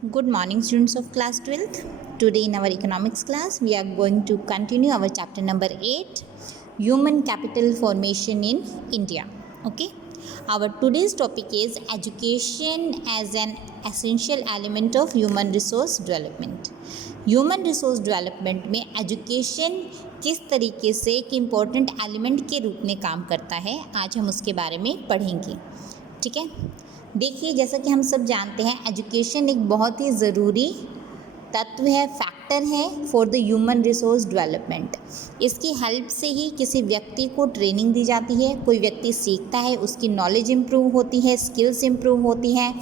Good morning, students of class 12th. Today in our economics class, we are going to continue our chapter number 8, Human Capital Formation in India. Okay. Our today's topic is education as an essential element of human resource development. Human resource development में education किस तरीके से एक important element के रूप में काम करता है, आज हम उसके बारे में पढ़ेंगे. ठीक है. देखिए, जैसा कि हम सब जानते हैं, एजुकेशन एक बहुत ही ज़रूरी तत्व है, फैक्टर है for the human resource development. इसकी हेल्प से ही किसी व्यक्ति को ट्रेनिंग दी जाती है, कोई व्यक्ति सीखता है, उसकी नॉलेज इम्प्रूव होती है, स्किल्स इम्प्रूव होती हैं,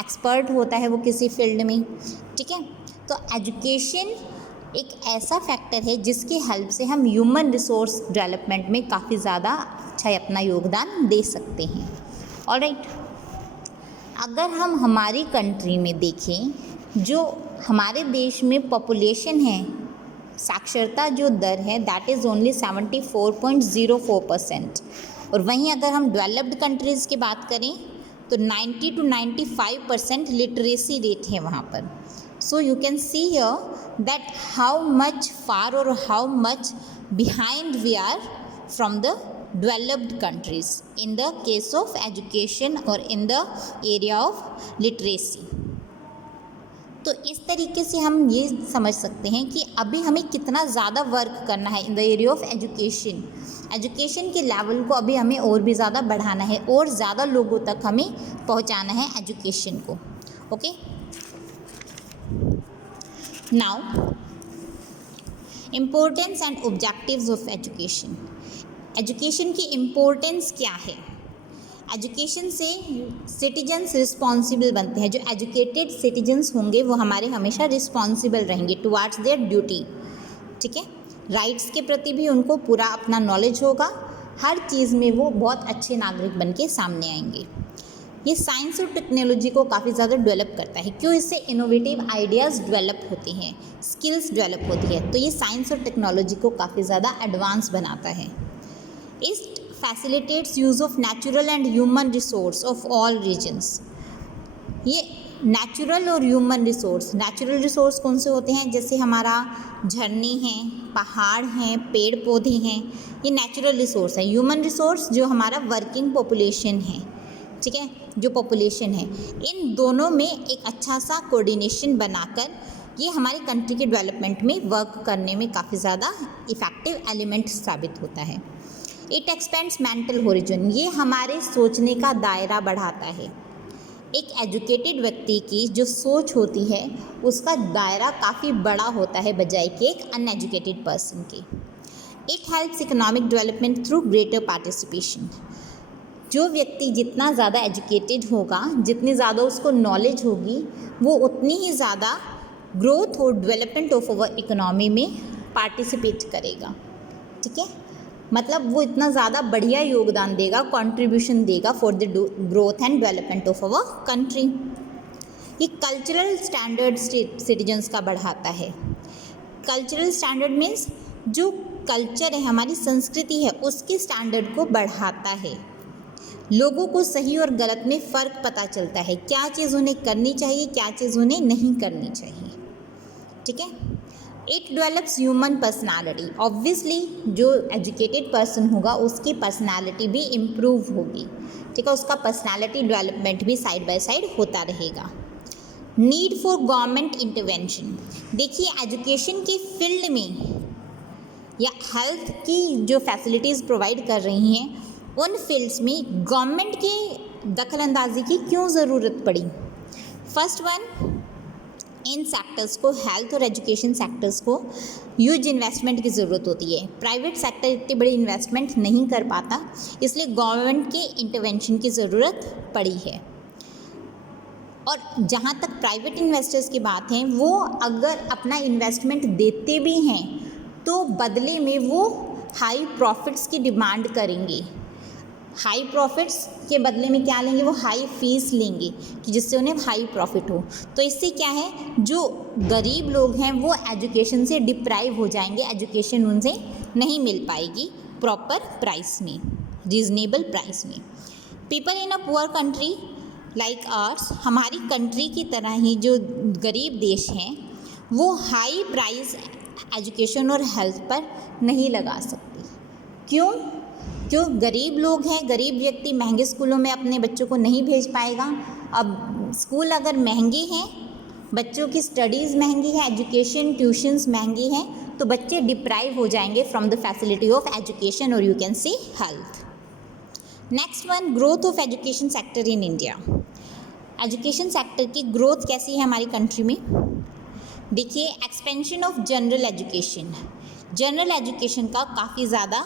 एक्सपर्ट होता है वो किसी फील्ड में. ठीक है. तो एजुकेशन एक ऐसा फैक्टर है जिसकी हेल्प से हम ह्यूमन रिसोर्स डेवलपमेंट में काफ़ी ज़्यादा अच्छा अपना योगदान दे सकते हैं. ऑलराइट. अगर हम हमारी कंट्री में देखें, जो हमारे देश में पॉपुलेशन है, साक्षरता जो दर है दैट इज़ ओनली 74.04%. और वहीं अगर हम डेवलप्ड कंट्रीज़ की बात करें तो 90 to 95% लिटरेसी रेट है वहाँ पर. So you can see here that how much far or how much behind we are from the developed countries in the case of education or in the area of literacy. तो इस तरीके से हम ये समझ सकते हैं कि अभी हमें कितना ज़्यादा वर्क करना है in the area of education. Education के लेवल को अभी हमें और भी ज़्यादा बढ़ाना है और ज़्यादा लोगों तक हमें पहुंचाना है एजुकेशन को. Okay. Now, importance and objectives of education. Education की इम्पोर्टेंस क्या है? एजुकेशन से सिटीजन्स रिस्पॉन्सिबल बनते हैं. जो एजुकेटेड सिटीजन्स होंगे वो हमारे हमेशा रिस्पॉन्सिबल रहेंगे टुवार्ड्स देयर ड्यूटी. ठीक है. राइट्स के प्रति भी उनको पूरा अपना नॉलेज होगा. हर चीज़ में वो बहुत अच्छे नागरिक बन के सामने आएंगे. ये साइंस और टेक्नोलॉजी को काफ़ी ज़्यादा डेवलप करता है. क्यों? इससे इनोवेटिव आइडियाज़ डेवलप होती हैं, स्किल्स डेवलप होती है. तो ये साइंस और टेक्नोलॉजी को काफ़ी ज़्यादा एडवांस बनाता है. It facilitates use of natural and human resource of all regions. ये नेचुरल और ह्यूमन रिसोर्स, नेचुरल रिसोर्स कौन से होते हैं? जैसे हमारा झरने हैं, पहाड़ हैं, पेड़ पौधे हैं, ये नेचुरल रिसोर्स है. ह्यूमन रिसोर्स जो हमारा वर्किंग पॉपुलेशन है. ठीक है. जो पॉपुलेशन है, इन दोनों में एक अच्छा सा कोऑर्डिनेशन बनाकर ये हमारी कंट्री के डेवलपमेंट में वर्क करने में काफ़ी ज़्यादा इफ़ेक्टिव एलिमेंट साबित होता है. It expends mental horizon. ये हमारे सोचने का दायरा बढ़ाता है. एक एजुकेटेड व्यक्ति की जो सोच होती है उसका दायरा काफ़ी बड़ा होता है बजाय कि एक अनएजुकेटेड पर्सन के. It helps economic development through greater participation. जो व्यक्ति जितना ज़्यादा एजुकेटेड होगा, जितनी ज़्यादा उसको नॉलेज होगी, वो उतनी ही ज़्यादा ग्रोथ और डेवलपमेंट ऑफ अवर इकोनॉमी में पार्टिसिपेट करेगा. ठीक है. मतलब वो इतना ज़्यादा बढ़िया योगदान देगा, कंट्रीब्यूशन देगा for the growth and development of our country. ये कल्चरल स्टैंडर्ड सिटीजन्स का बढ़ाता है. कल्चरल स्टैंडर्ड मीन्स जो कल्चर है, हमारी संस्कृति है, उसके स्टैंडर्ड को बढ़ाता है. लोगों को सही और गलत में फ़र्क पता चलता है, क्या चीज़ उन्हें करनी चाहिए, क्या चीज़ उन्हें नहीं करनी चाहिए. ठीक है. It develops human personality. Obviously जो एजुकेटेड पर्सन होगा उसकी पर्सनालिटी भी इम्प्रूव होगी. ठीक है. उसका पर्सनालिटी डेवलपमेंट भी साइड बाय साइड होता रहेगा. Need for government intervention. देखिए, एजुकेशन के फील्ड में या हेल्थ की जो फैसिलिटीज़ प्रोवाइड कर रही हैं उन फील्ड्स में गवर्नमेंट की दखलंदाजी की क्यों ज़रूरत पड़ी? फर्स्ट वन, इन सेक्टर्स को, हेल्थ और एजुकेशन सेक्टर्स को ह्यूज इन्वेस्टमेंट की ज़रूरत होती है. प्राइवेट सेक्टर इतनी बड़ी इन्वेस्टमेंट नहीं कर पाता, इसलिए गवर्नमेंट के इंटरवेंशन की ज़रूरत पड़ी है. और जहाँ तक प्राइवेट इन्वेस्टर्स की बात है, वो अगर अपना इन्वेस्टमेंट देते भी हैं तो बदले में वो हाई प्रॉफिट्स की डिमांड करेंगे. हाई प्रॉफिट्स के बदले में क्या लेंगे? वो हाई फीस लेंगे कि जिससे उन्हें हाई प्रॉफिट हो. तो इससे क्या है, जो गरीब लोग हैं वो एजुकेशन से डिप्राइव हो जाएंगे, एजुकेशन उनसे नहीं मिल पाएगी प्रॉपर प्राइस में, रीज़नेबल प्राइस में. People in a poor country like ours, हमारी कंट्री की तरह ही जो गरीब देश हैं वो हाई प्राइस एजुकेशन और हेल्थ पर नहीं लगा सकती। क्यों? जो गरीब लोग हैं, गरीब व्यक्ति महंगे स्कूलों में अपने बच्चों को नहीं भेज पाएगा। अब स्कूल अगर महंगे हैं, बच्चों की स्टडीज़ महंगी है, एजुकेशन ट्यूशन्स महंगी हैं, तो बच्चे डिप्राइव हो जाएंगे from the facility of education और you can say health. Next one, growth of education sector in India. Education sector की ग्रोथ कैसी है हमारी कंट्री में? देखिए, expansion of general education, general education का काफ़ी ज़्यादा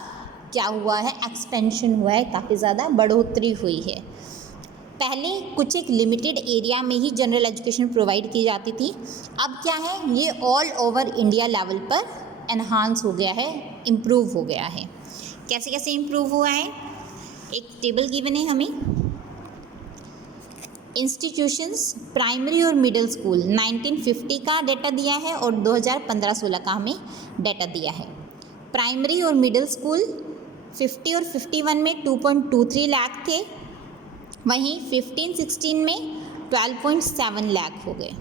क्या हुआ है, एक्सपेंशन हुआ है, काफ़ी ज़्यादा बढ़ोतरी हुई है। पहले कुछ एक लिमिटेड एरिया में ही जनरल एजुकेशन प्रोवाइड की जाती थी, अब क्या है, ये ऑल ओवर इंडिया लेवल पर एनहांस हो गया है, इम्प्रूव हो गया है। कैसे कैसे इम्प्रूव हुआ है, एक टेबल गिवन है हमें। इंस्टीट्यूशंस, प्राइमरी और मिडिल स्कूल 1950 का डेटा दिया है और 2015-16 का हमें डेटा दिया है। प्राइमरी और मिडिल स्कूल 50 और 51 में 2.23 लाख थे, वहीं 15-16 में 12.7 लाख हो गए।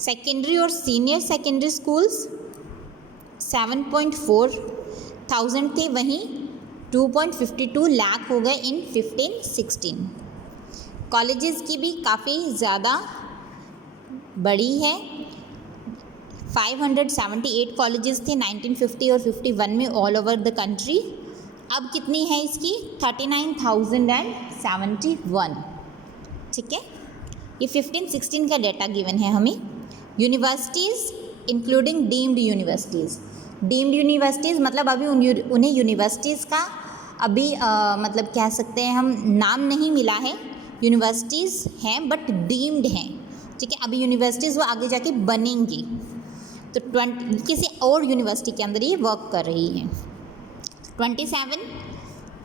सेकेंडरी और सीनियर सेकेंडरी स्कूल्स 7.4 थाउजेंड थे, वहीं 2.52 लाख हो गए इन 15-16। कॉलेजेस की भी काफ़ी ज़्यादा बड़ी है, 578 कॉलेजेस थे 1950 और 51 में ऑल ओवर द कंट्री। अब कितनी है इसकी? 39,071। ठीक है, ये 15-16 का डेटा गिवन है हमें। Universities including deemed universities, deemed universities मतलब अभी उन्हें यूनिवर्सिटीज़ का अभी मतलब कह सकते हैं हम नाम नहीं मिला है, यूनिवर्सिटीज़ हैं बट डीम्ड हैं। ठीक है, अभी यूनिवर्सिटीज़ वो आगे जाके बनेंगी, तो 20 किसी और यूनिवर्सिटी के अंदर ये वर्क कर रही हैं। 27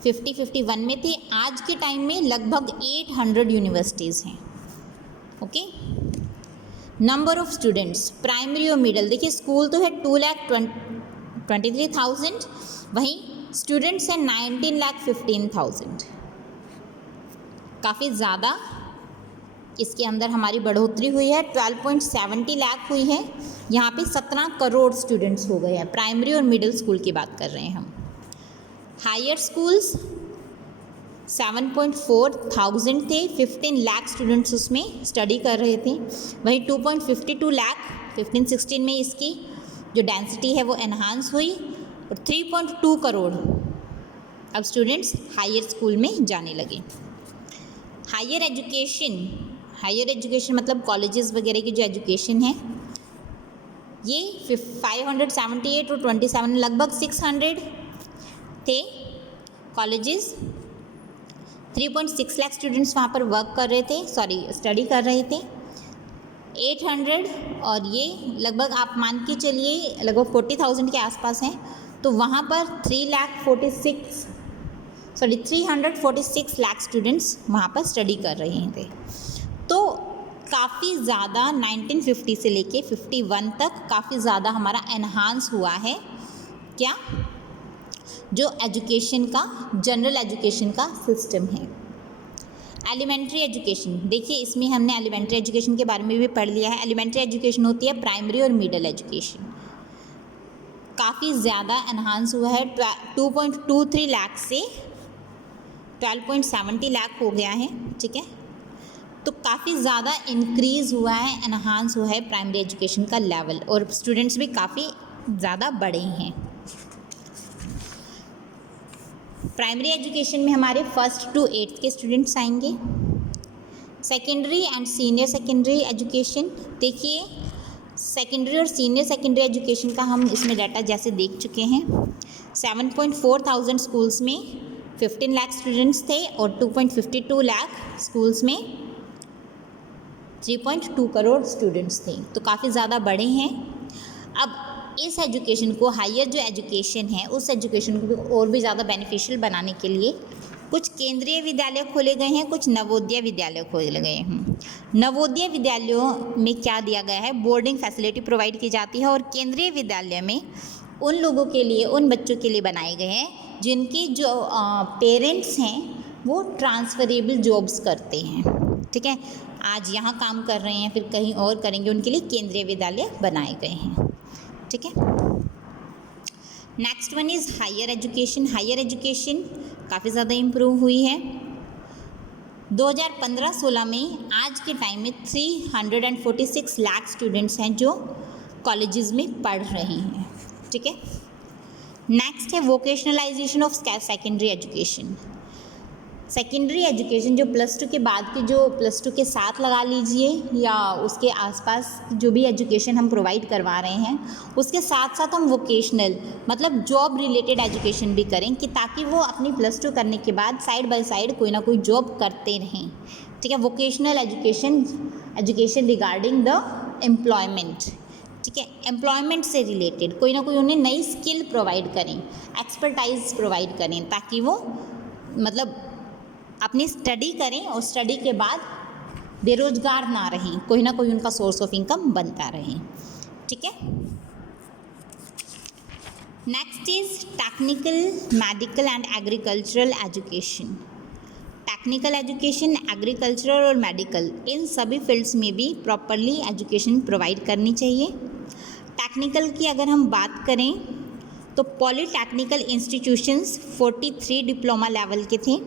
50-51 में थे, आज के टाइम में लगभग 800 यूनिवर्सिटीज़ हैं। Okay, number of students primary और मिडिल, देखिए स्कूल तो है 2,23,000, वहीं स्टूडेंट्स हैं 19,15,000। काफ़ी ज़्यादा इसके अंदर हमारी बढ़ोतरी हुई है, 12.70 लाख हुई है। यहाँ पे 17 करोड़ स्टूडेंट्स हो गए हैं, प्राइमरी और मिडिल स्कूल की बात कर रहे हैं हम। हायर स्कूल्स 7.4 थाउजेंड थे, 15 लाख स्टूडेंट्स उसमें स्टडी कर रहे थे, वहीं 2.52 लाख 15-16 में इसकी जो डेंसिटी है वो एनहांस हुई और 3.2 करोड़ अब स्टूडेंट्स हायर स्कूल में जाने लगे। हायर एजुकेशन मतलब कॉलेजेस वगैरह की जो एजुकेशन है, ये 578 और 27 लगभग 600 थे कॉलेजेस। 3.6 लाख स्टूडेंट्स वहाँ पर वर्क कर रहे थे, स्टडी कर रहे थे। 800 और ये लगभग आप मान के चलिए लगभग 40,000 के आसपास हैं, तो वहाँ पर 346 लाख स्टूडेंट्स वहाँ पर स्टडी कर रहे थे। तो काफ़ी ज़्यादा 1950 से लेके 51 तक काफ़ी ज़्यादा हमारा एनहांस हुआ है क्या, जो एजुकेशन का, जनरल एजुकेशन का सिस्टम है। एलिमेंट्री एजुकेशन, देखिए इसमें हमने एलिमेंट्री एजुकेशन के बारे में भी पढ़ लिया है। एलिमेंट्री एजुकेशन होती है प्राइमरी और मिडिल एजुकेशन, काफ़ी ज़्यादा एनहांस हुआ है, 2.23 लाख से 12.70 लाख हो गया है। ठीक है, तो काफ़ी ज़्यादा इंक्रीज़ हुआ है, एनहांस हुआ है प्राइमरी एजुकेशन का लेवल, और स्टूडेंट्स भी काफ़ी ज़्यादा बढ़े हैं। प्राइमरी एजुकेशन में हमारे 1st to 8th के स्टूडेंट्स आएंगे। Secondary and senior secondary education, देखिए सेकेंडरी और सीनियर सेकेंडरी एजुकेशन का हम इसमें डाटा जैसे देख चुके हैं। 7.4 थाउजेंड स्कूल्स में 15 लाख स्टूडेंट्स थे और 2.52 लाख स्कूल्स में 3.2 करोड़ स्टूडेंट्स थे, तो काफ़ी ज़्यादा बड़े हैं। अब इस एजुकेशन को, हायर जो एजुकेशन है उस एजुकेशन को भी और भी ज़्यादा बेनिफिशियल बनाने के लिए कुछ केंद्रीय विद्यालय खोले गए हैं, कुछ नवोदय विद्यालय खोले गए हैं। नवोदय विद्यालयों में क्या दिया गया है, बोर्डिंग फैसिलिटी प्रोवाइड की जाती है, और केंद्रीय विद्यालय में उन लोगों के लिए, उन बच्चों के लिए बनाए गए हैं जिनकी जो पेरेंट्स हैं वो ट्रांसफरेबल जॉब्स करते हैं, ठीक है। आज यहाँ काम कर रहे हैं, फिर कहीं और करेंगे, उनके लिए केंद्रीय विद्यालय बनाए गए हैं, ठीक है। Next one is higher education. Higher education काफ़ी ज़्यादा इम्प्रूव हुई है। 2015-16 में आज के टाइम में 346 लाख स्टूडेंट्स हैं जो कॉलेजेस में पढ़ रहे हैं, ठीक है। नेक्स्ट है vocationalisation of secondary education. Secondary education जो +2 के बाद की, जो +2 के साथ लगा लीजिए या उसके आसपास जो भी एजुकेशन हम प्रोवाइड करवा रहे हैं, उसके साथ साथ हम वोकेशनल मतलब जॉब रिलेटेड एजुकेशन भी करें, कि ताकि वो अपनी +2 करने के बाद साइड बाय साइड कोई ना कोई जॉब करते रहें, ठीक है। Vocational education regarding the employment, ठीक है। एम्प्लॉयमेंट से रिलेटेड कोई ना कोई उन्हें नई स्किल प्रोवाइड करें, एक्सपर्टाइज प्रोवाइड करें, ताकि वो मतलब अपनी स्टडी करें और स्टडी के बाद बेरोजगार ना रहें, कोई ना कोई उनका सोर्स ऑफ इनकम बनता रहे, ठीक है। Next is technical, medical and agricultural education. Technical education, agricultural और मेडिकल, इन सभी फील्ड्स में भी प्रॉपरली एजुकेशन प्रोवाइड करनी चाहिए। टेक्निकल की अगर हम बात करें तो पॉलीटेक्निकल इंस्टीट्यूशंस 43 डिप्लोमा लेवल के थे,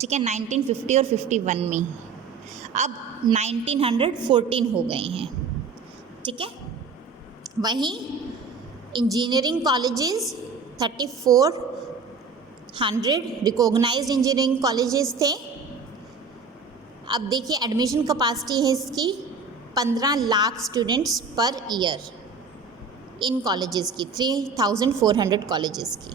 ठीक है, 1950 और 51 में। अब 1914 हो गए हैं, ठीक है। वहीं engineering colleges 3400 recognised engineering colleges थे। अब देखिए एडमिशन कैपेसिटी है इसकी 15 लाख स्टूडेंट्स पर ईयर इन कॉलेजेस की, 3400 कॉलेजेस की।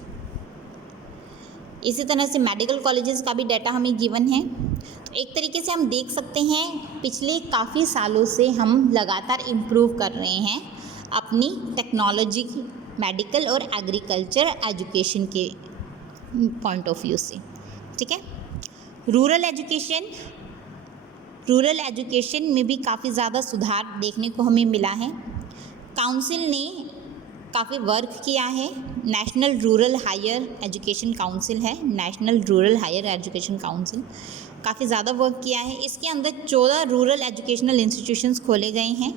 इसी तरह से मेडिकल कॉलेजेस का भी डाटा हमें गिवन है। तो एक तरीके से हम देख सकते हैं पिछले काफ़ी सालों से हम लगातार इम्प्रूव कर रहे हैं अपनी टेक्नोलॉजी, मेडिकल और एग्रीकल्चर एजुकेशन के पॉइंट ऑफ व्यू से, ठीक है। रूरल एजुकेशन में भी काफ़ी ज़्यादा सुधार देखने को हमें मिला है। काउंसिल ने काफ़ी वर्क किया है। National rural higher education council है, national rural higher education council, काफ़ी ज़्यादा वर्क किया है। इसके अंदर 14 रूरल एजुकेशनल इंस्टीट्यूशंस खोले गए हैं,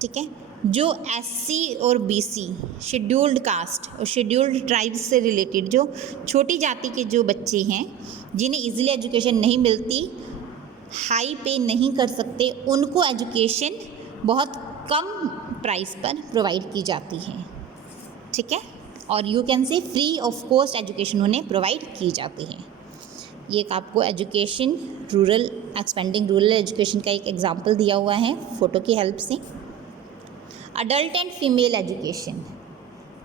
ठीक है, जो SC और BC शेड्यूल्ड कास्ट और शेड्यूल्ड ट्राइब्स से रिलेटेड, जो छोटी जाति के जो बच्चे हैं जिन्हें ईजिली एजुकेशन नहीं मिलती, हाई पे नहीं कर सकते, उनको एजुकेशन बहुत कम प्राइस पर प्रोवाइड की जाती है, ठीक है। और यू कैन से फ्री ऑफ कॉस्ट एजुकेशन उन्हें प्रोवाइड की जाती है। ये एक आपको education rural, expanding rural education का एक एग्जांपल दिया हुआ है फ़ोटो की हेल्प से। अडल्ट एंड फीमेल एजुकेशन,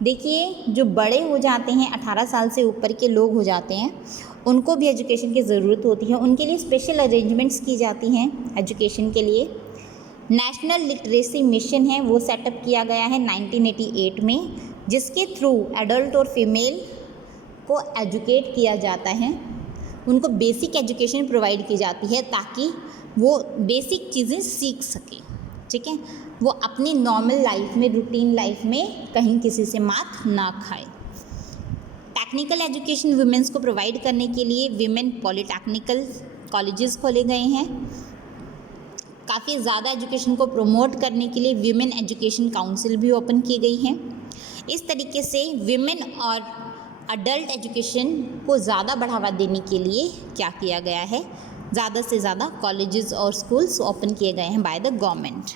देखिए जो बड़े हो जाते हैं, 18 साल से ऊपर के लोग हो जाते हैं, उनको भी एजुकेशन की ज़रूरत होती है। उनके लिए स्पेशल अरेंजमेंट्स की जाती हैं एजुकेशन के लिए। नेशनल लिटरेसी मिशन है, वो सेटअप किया गया है 1988 में, जिसके थ्रू एडल्ट और फीमेल को एजुकेट किया जाता है, उनको बेसिक एजुकेशन प्रोवाइड की जाती है ताकि वो बेसिक चीज़ें सीख सकें, ठीक है, वो अपनी नॉर्मल लाइफ में, रूटीन लाइफ में कहीं किसी से मात ना खाए। टेक्निकल एजुकेशन वुमेन्स को प्रोवाइड करने के लिए विमेन पॉलीटेक्निकल कॉलेजेस खोले गए हैं। काफ़ी ज़्यादा एजुकेशन को प्रमोट करने के लिए विमेन एजुकेशन काउंसिल भी ओपन की गई हैं। इस तरीके से विमेन और अडल्ट एजुकेशन को ज़्यादा बढ़ावा देने के लिए क्या किया गया है, ज़्यादा से ज़्यादा कॉलेजेस और स्कूल्स ओपन किए गए हैं बाय द गवर्नमेंट।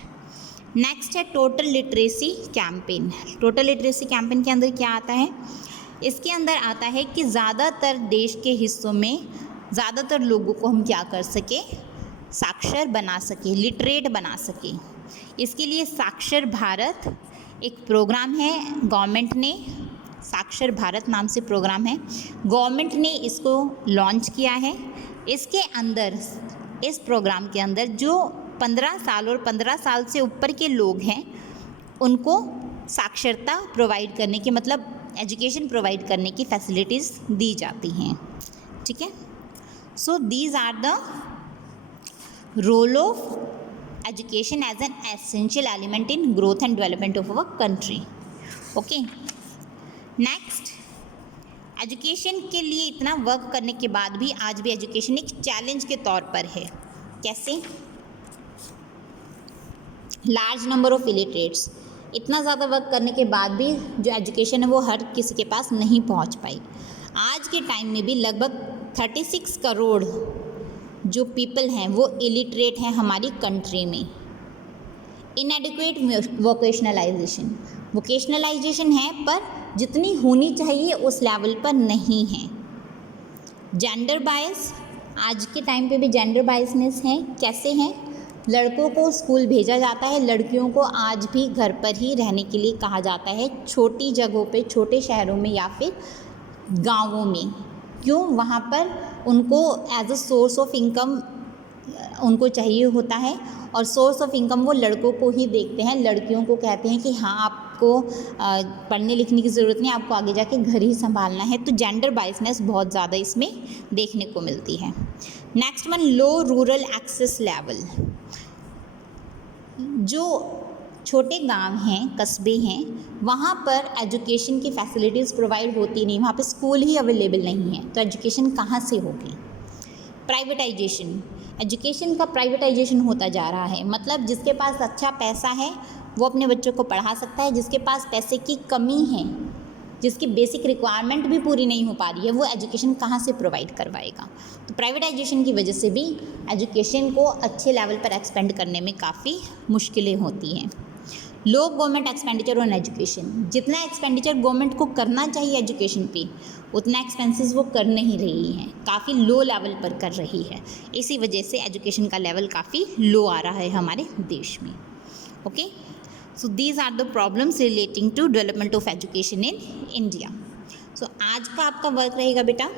नेक्स्ट है total literacy campaign. Total literacy campaign के अंदर क्या आता है? इसके अंदर आता है कि ज़्यादातर देश के हिस्सों में ज़्यादातर लोगों को हम क्या कर सके, साक्षर बना सके, लिटरेट बना सके। इसके लिए साक्षर भारत एक प्रोग्राम है, गवर्नमेंट ने, साक्षर भारत नाम से प्रोग्राम है, गवर्नमेंट ने इसको लॉन्च किया है। इसके अंदर, इस प्रोग्राम के अंदर जो 15 साल और 15 साल से ऊपर के लोग हैं उनको साक्षरता प्रोवाइड करने की, मतलब एजुकेशन प्रोवाइड करने की फैसिलिटीज़ दी जाती हैं, ठीक है। So these are the role of education as an essential element in growth and development of our country. Okay, next education के लिए इतना वर्क करने के बाद भी आज भी एजुकेशन एक चैलेंज के तौर पर है। कैसे? लार्ज नंबर ऑफ इलिटरेट्स, इतना ज़्यादा वर्क करने के बाद भी जो एजुकेशन है वो हर किसी के पास नहीं पहुंच पाई। आज के टाइम में भी लगभग 36 करोड़ जो पीपल हैं वो इलिटरेट हैं हमारी कंट्री में। इनएडिक्वेट वोकेशनलाइजेशन है पर जितनी होनी चाहिए उस लेवल पर नहीं है। जेंडर बायस, आज के टाइम पे भी जेंडर बायसनेस है। कैसे हैं? लड़कों को स्कूल भेजा जाता है, लड़कियों को आज भी घर पर ही रहने के लिए कहा जाता है, छोटी जगहों पे, छोटे शहरों में या फिर गाँवों में। क्यों? वहाँ पर उनको as a source of income उनको चाहिए होता है और सोर्स ऑफ इनकम वो लड़कों को ही देखते हैं। लड़कियों को कहते हैं कि हाँ आपको पढ़ने लिखने की ज़रूरत नहीं, आपको आगे जाके घर ही संभालना है। तो जेंडर बायसनेस बहुत ज़्यादा इसमें देखने को मिलती है। नेक्स्ट वन, लो रूरल एक्सेस लेवल। जो छोटे गांव हैं, कस्बे हैं, वहाँ पर एजुकेशन की फैसिलिटीज़ प्रोवाइड होती नहीं, वहाँ पे स्कूल ही अवेलेबल नहीं है, तो एजुकेशन कहाँ से होगी? प्राइवेटाइजेशन, एजुकेशन का प्राइवेटाइजेशन होता जा रहा है। मतलब जिसके पास अच्छा पैसा है वो अपने बच्चों को पढ़ा सकता है, जिसके पास पैसे की कमी है, जिसकी बेसिक रिक्वायरमेंट भी पूरी नहीं हो पा रही है, वो एजुकेशन कहाँ से प्रोवाइड करवाएगा? तो प्राइवेटाइजेशन की वजह से भी एजुकेशन को अच्छे लेवल पर एक्सपेंड करने में काफ़ी मुश्किलें होती हैं। लो गवर्नमेंट एक्सपेंडिचर ऑन एजुकेशन, जितना एक्सपेंडिचर गवर्नमेंट को करना चाहिए एजुकेशन पे उतना एक्सपेंसेस वो कर नहीं रही हैं, काफ़ी लो लेवल पर कर रही है। इसी वजह से एजुकेशन का लेवल काफ़ी लो आ रहा है हमारे देश में। Okay, so these are the problems relating to development of education in India. So आज का आपका वर्क रहेगा बेटा,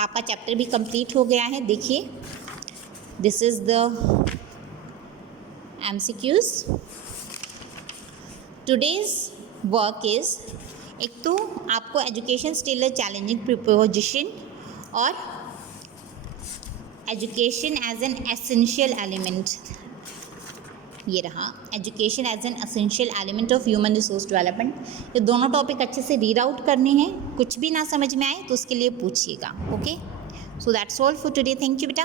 आपका चैप्टर भी कंप्लीट हो गया है। देखिए, this is the MCQs। Today's work is, एक तो आपको education still a challenging preposition और education as an essential element, ये रहा education as an essential element of human resource development. ये दोनों टॉपिक अच्छे से रीड आउट करने हैं, कुछ भी ना समझ में आए तो उसके लिए पूछिएगा। Okay, so that's all for today. Thank you बेटा।